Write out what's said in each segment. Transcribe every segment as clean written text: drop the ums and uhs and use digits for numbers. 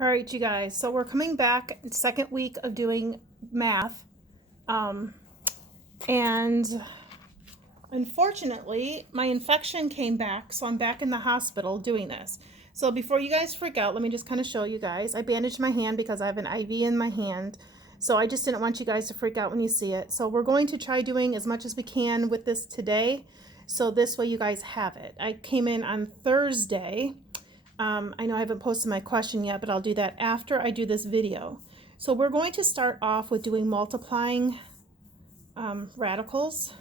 All right, you guys, so we're coming back second week of doing math. And unfortunately, my infection came back, so I'm back in the hospital doing this. So before you guys freak out, let me just kind of show you guys. I bandaged my hand because I have an IV in my hand. So I just didn't want you guys to freak out when you see it. So we're going to try doing as much as we can with this today. So this way you guys have it. I came in on Thursday. I know I haven't posted my question yet, but I'll do that after I do this video. So we're going to start off with doing multiplying radicals.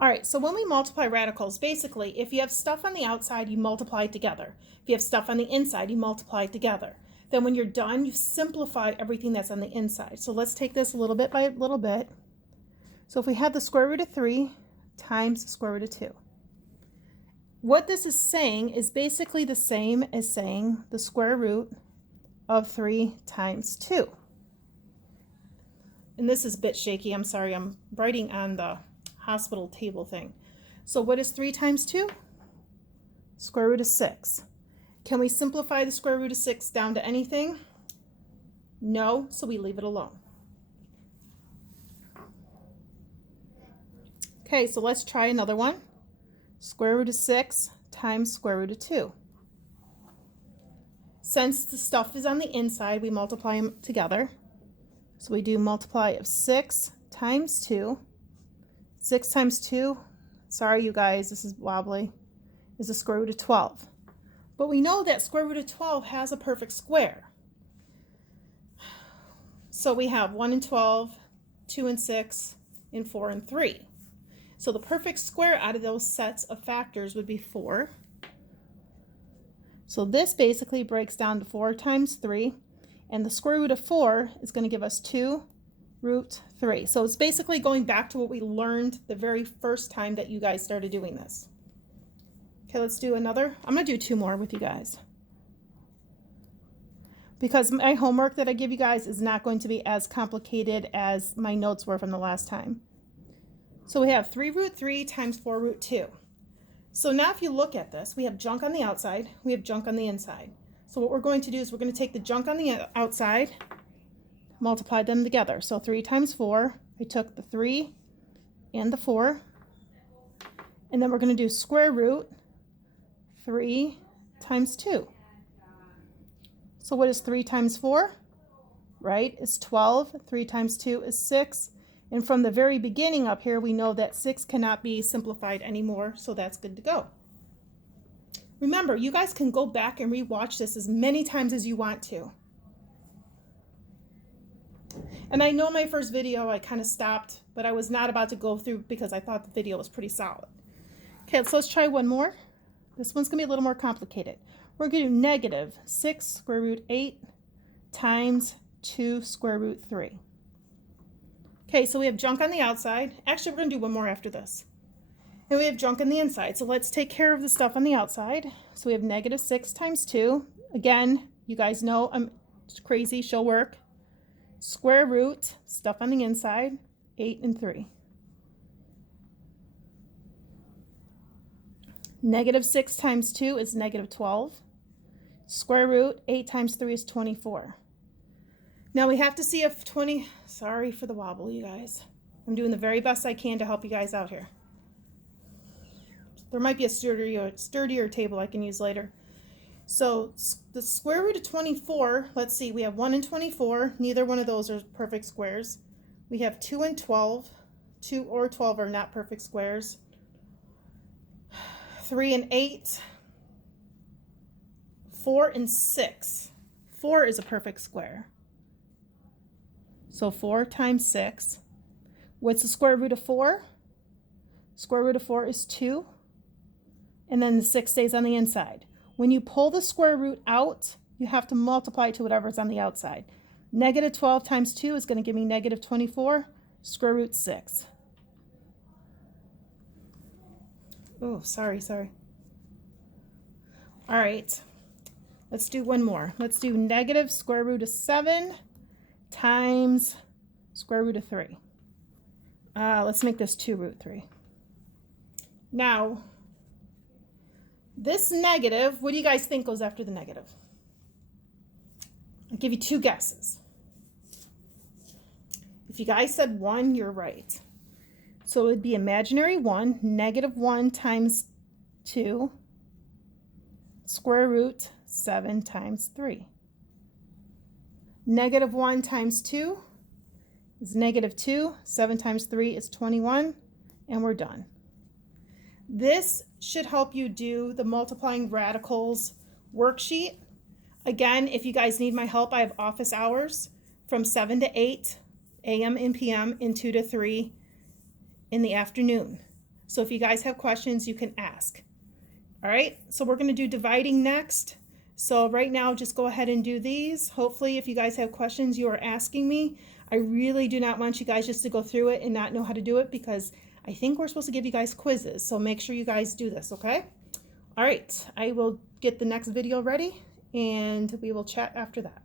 All right, so when we multiply radicals, basically, if you have stuff on the outside, you multiply it together. If you have stuff on the inside, you multiply it together. Then when you're done, you simplify everything that's on the inside. So let's take this a little bit by little bit. So if we have the square root of 3 times the square root of 2. What this is saying is basically the same as saying the square root of 3 times 2. And this is a bit shaky. I'm sorry, I'm writing on the hospital table thing. So what is 3 times 2? Square root of 6. Can we simplify the square root of 6 down to anything? No, so we leave it alone. Okay, so let's try another one. Square root of 6 times square root of 2. Since the stuff is on the inside, we multiply them together. So we do multiply of 6 times 2. 6 times 2, sorry you guys, this is wobbly, is the square root of 12. But we know that square root of 12 has a perfect square. So we have 1 and 12, 2 and 6, and 4 and 3. So the perfect square out of those sets of factors would be 4. So this basically breaks down to 4 times 3, and the square root of 4 is going to give us 2 root 3. So it's basically going back to what we learned the very first time that you guys started doing this. Okay, let's do another. I'm going to do 2 more with you guys, because my homework that I give you guys is not going to be as complicated as my notes were from the last time. So we have 3 root 3 times 4 root 2. So now if you look at this, we have junk on the outside, we have junk on the inside. So what we're going to do is we're going to take the junk on the outside, multiply them together. So 3 times 4, I took the 3 and the 4, and then we're going to do square root 3 times 2. So what is 3 times 4? Right, is 12. 3 times 2 is 6. And from the very beginning up here, we know that 6 cannot be simplified anymore, so that's good to go. Remember, you guys can go back and rewatch this as many times as you want to. And I know my first video I kind of stopped, but I was not about to go through because I thought the video was pretty solid. Okay, so let's try one more. This one's going to be a little more complicated. We're going to do negative 6 square root 8 times 2 square root 3. Okay, so we have junk on the outside. Actually, we're going to do one more after this. And we have junk on the inside. So let's take care of the stuff on the outside. So we have negative 6 times 2. Again, you guys know I'm crazy. She'll work. Square root, stuff on the inside, 8 and 3. Negative 6 times 2 is negative 12. Square root, 8 times 3 is 24. Now we have to see if 20, sorry for the wobble, you guys. I'm doing the very best I can to help you guys out here. There might be a sturdier table I can use later. So the square root of 24, let's see, we have 1 and 24. Neither one of those are perfect squares. We have 2 and 12. 2 or 12 are not perfect squares. 3 and 8. 4 and 6. 4 is a perfect square. So 4 times 6. What's the square root of 4? Square root of 4 is 2. And then the 6 stays on the inside. When you pull the square root out, you have to multiply to whatever's on the outside. Negative 12 times 2 is going to give me negative 24, square root 6. Oh, sorry. All right, let's do one more. Let's do negative square root of 7 times square root of 3. Let's make this 2 root 3. Now, this negative, what do you guys think goes after the negative? I'll give you 2 guesses. If you guys said 1, you're right. So it would be imaginary 1, negative 1 times 2, square root 7 times 3. Negative 1 times 2 is negative 2. 7 times 3 is 21. And we're done. This should help you do the multiplying radicals worksheet. Again, if you guys need my help, I have office hours from 7 to 8 a.m. and p.m. and 2 to 3 in the afternoon. So if you guys have questions, you can ask. All right, so we're going to do dividing next. So right now, just go ahead and do these. Hopefully, if you guys have questions, you are asking me. I really do not want you guys just to go through it and not know how to do it, because I think we're supposed to give you guys quizzes. So make sure you guys do this, okay? All right, I will get the next video ready and we will chat after that.